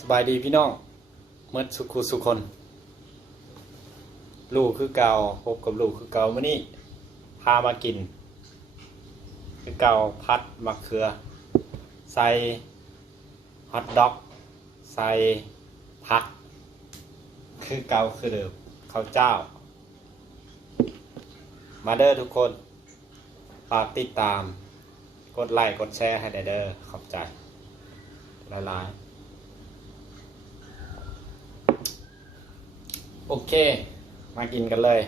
สบายดีพี่น้องเมื่อสุขุสุคน ลูกคือเก่าพบกับลูกคือเก่ามื้อนี้พามากิน คือเก่าพัดมะเขือ ใส่ฮอทดอกใส่ผัก คือเก่าคือเดิมข้าวเจ้า มาเด้อทุกคนฝากติดตาม กดไลค์กดแชร์ให้ได้เด้อขอบใจหลายๆโอเค มากินกันเลย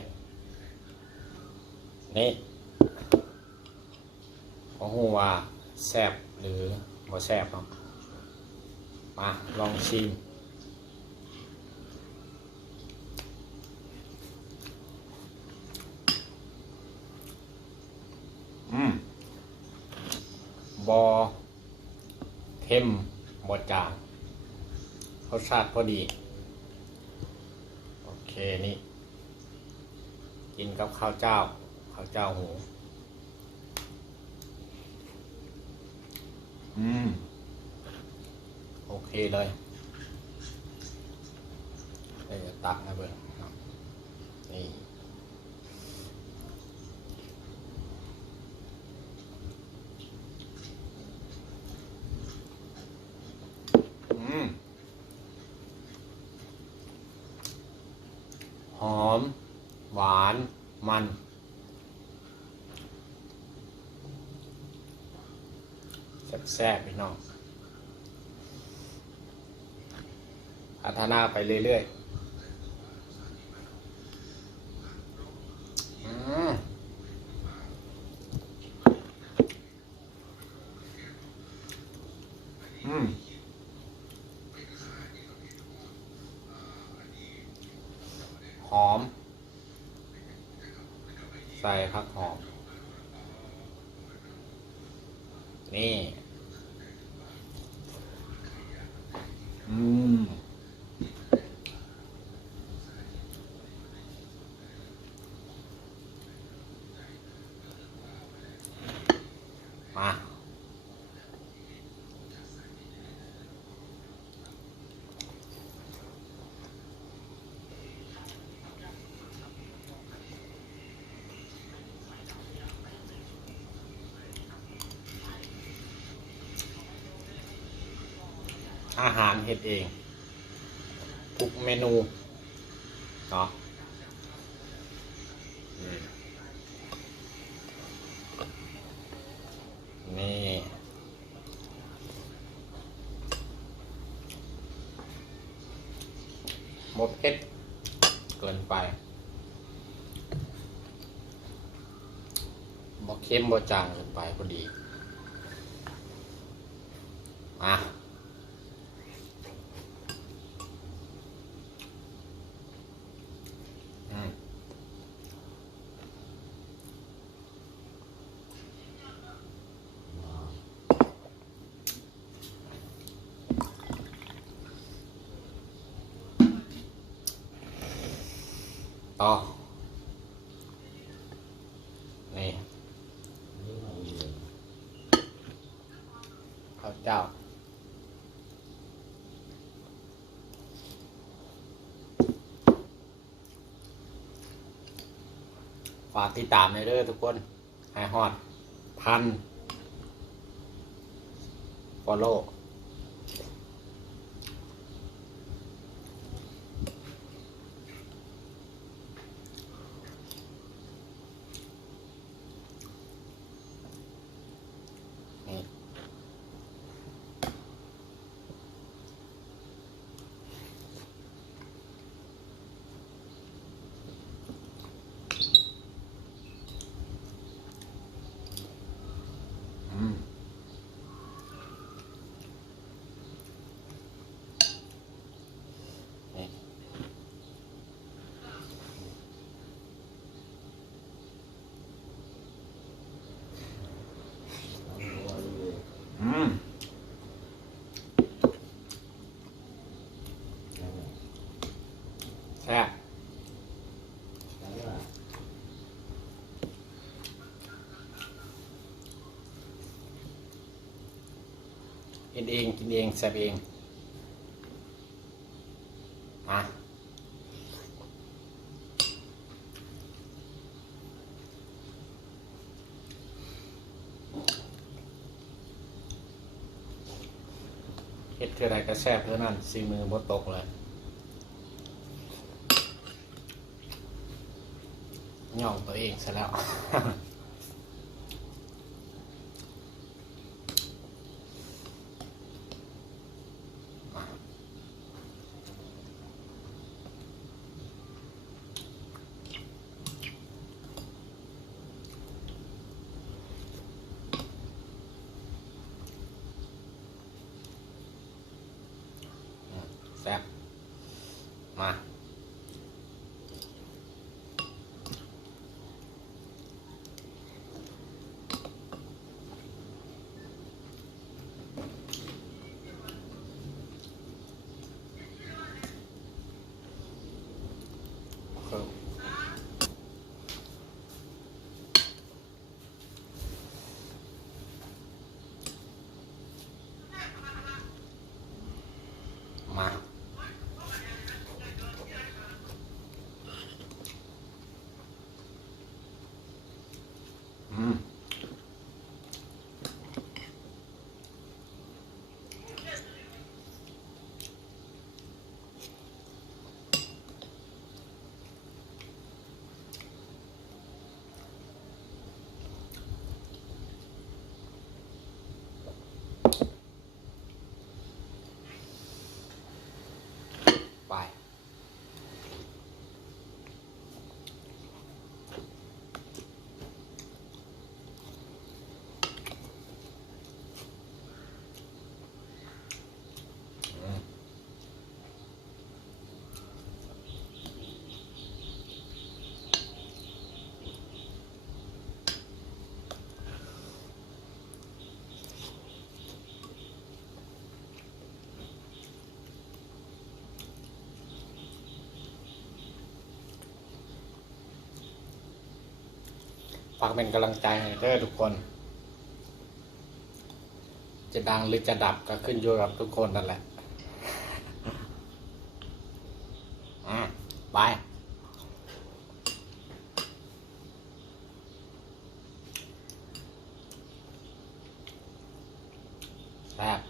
นี่ขอหูว่าแซ่บหรือบ่แซ่บเนาะมาลองชิมบอเค็มบอจางรสชาติพอดีโอเคนี่กินกับข้าวเจ้าหูโอเคเลยเดี๋ยวตักให้เบิ่งนี่หอมหวานมันแซ่บๆพี่น้องพัฒนาไปเรื่อยหอมใส่ผักหอมนี่มาอาหารเฮ็ดเองทุกเมนูเนาะนี่หมดเผ็ดเกินไปบ่เค็มบ่จางเกินไปพอดีมาต่อนี่ข้าวเจ้าฝากติดตามในเด้อทุกคนให้ฮอด1,000 followนี่แซ่บ กินเองแซ่บเอง เฮ็ดเท่าไรก็แซ่บเท่านั้นซีมือบ่ตกเลยย่องตัวเองซะแล้ว แซ่บมาเพิ่มมาไปฝากเป็นกำลังใจให้เด้อทุกคน จะดังหรือจะดับก็ขึ้นอยู่กับทุกคนนั่นแหละไปแซ่บ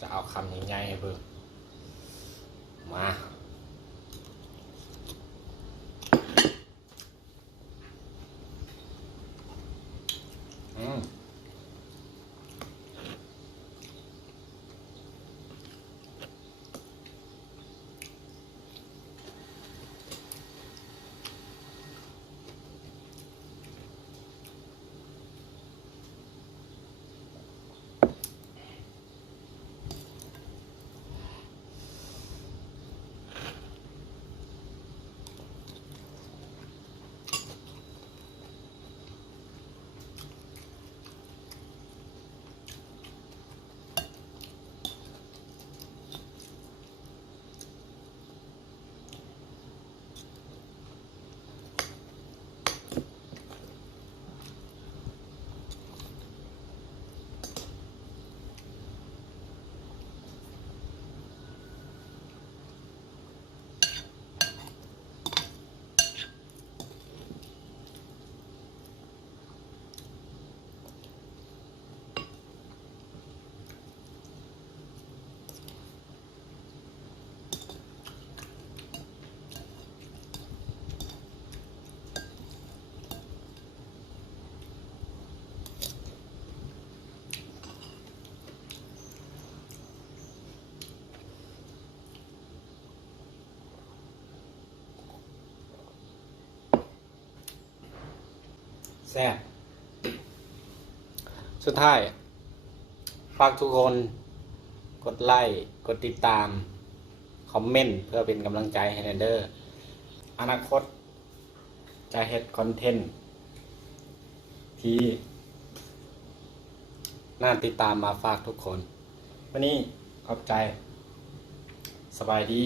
จะเอาคำใหญ่ๆให้เบิ่งมา แซ่บสุดท้ายฝากทุกคนกดไลค์กดติดตามคอมเมนต์เพื่อเป็นกำลังใจให้แนเดอร์อนาคตจะเฮ็ดคอนเทนต์ที่น่าติดตามมาฝากทุกคนวันนี้ขอบใจสบายดี